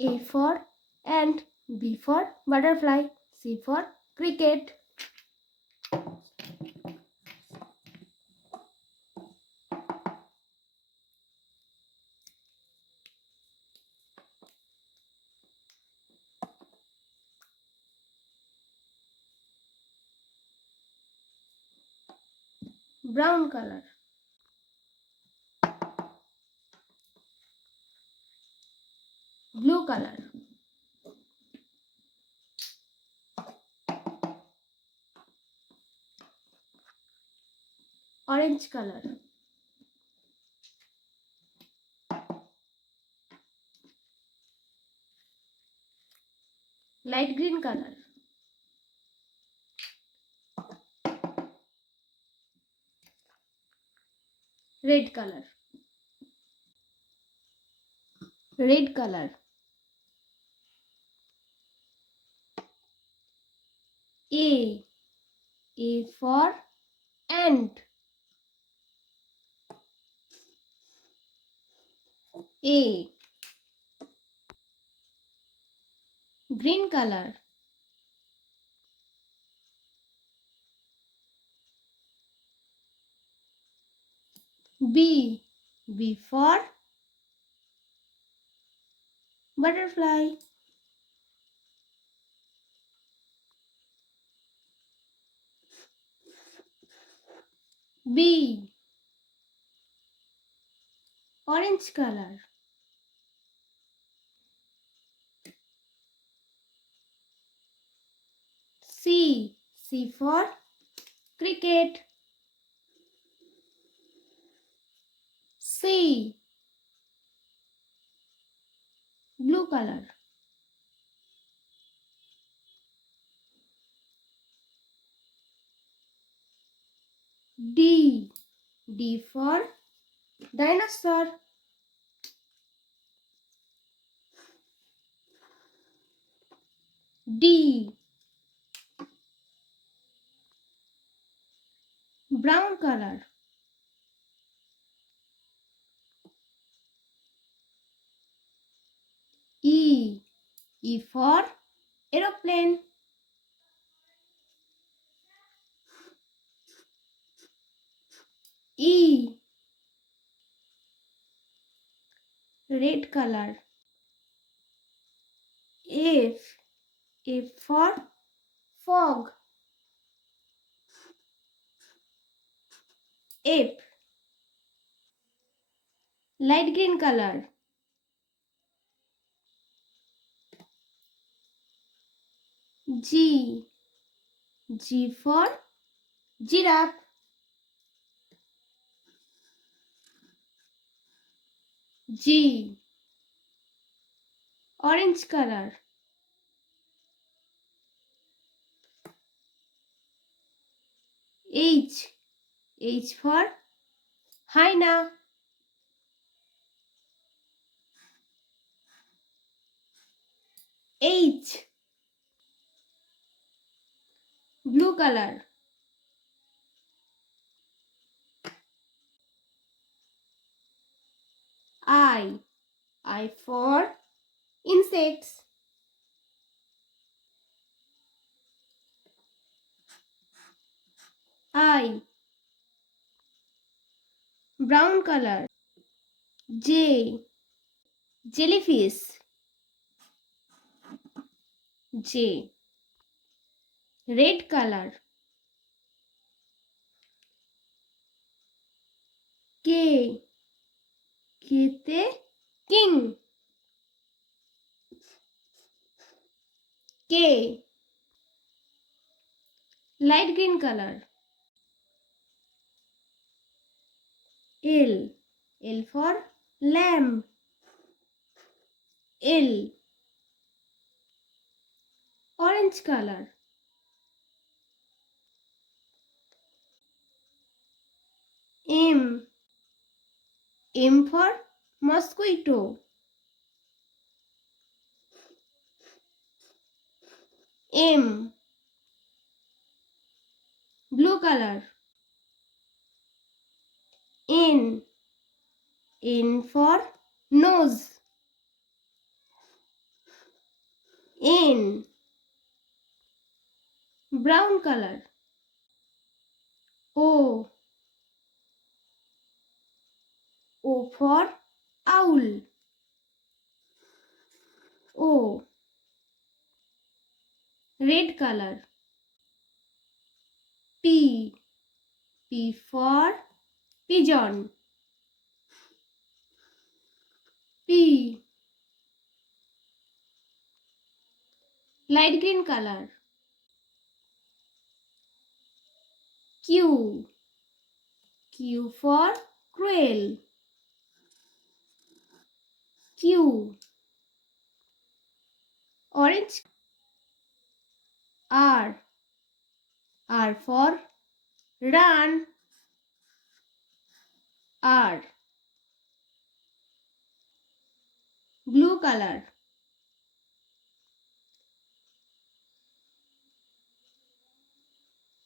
A for ant, B for butterfly, C for cricket. Brown color. Blue color. Orange color. Light green color. Red color. Red color. A. A for ant. A. Green color. B. B for butterfly. B. Orange color. C. C for cricket. C. Blue color. D. D for dinosaur. D. Brown color. E. E for aeroplane. E. Red color. F. F for fog. F. Light green color. G. G for giraffe. G. Orange color. H. H for hyena. H. Blue color. I. I for insects. I. Brown color. J. Jellyfish. J. Red color. K. K te king. K. Light green color. L. L for lamb. L. Orange color. M. M for mosquito. M. Blue color. N. N for nose. N. Brown color. O. O for owl. O. Red color. P. P for pigeon. P. Light green color. Q. Q for quail. Q. Orange. R. R for run. R. Blue color.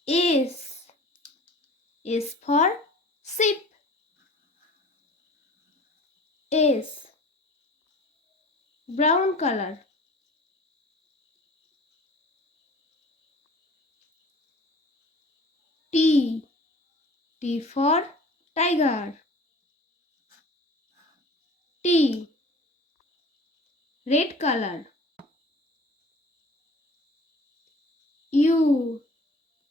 S. S for sheep. S. Brown color. T. T for tiger. T. Red color. U.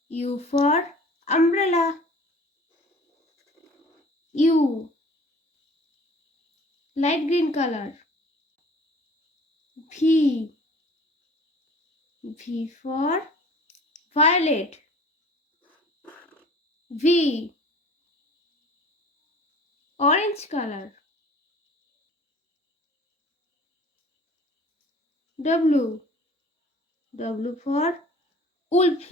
U for umbrella. U. Light green color. V. V for violet. V. Orange color. W. W for wolf.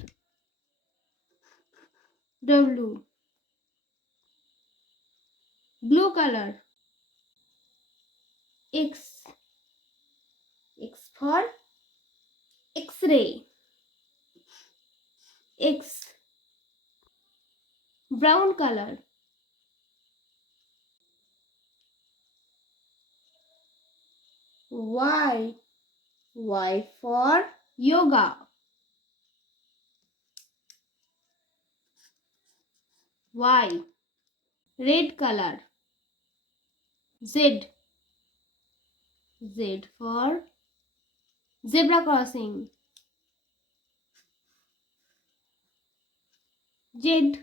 W. Blue color. X. X for X-ray. X. Brown color. Y. Y for yoga. Y. Red color. Z. Z for zebra crossing. Z.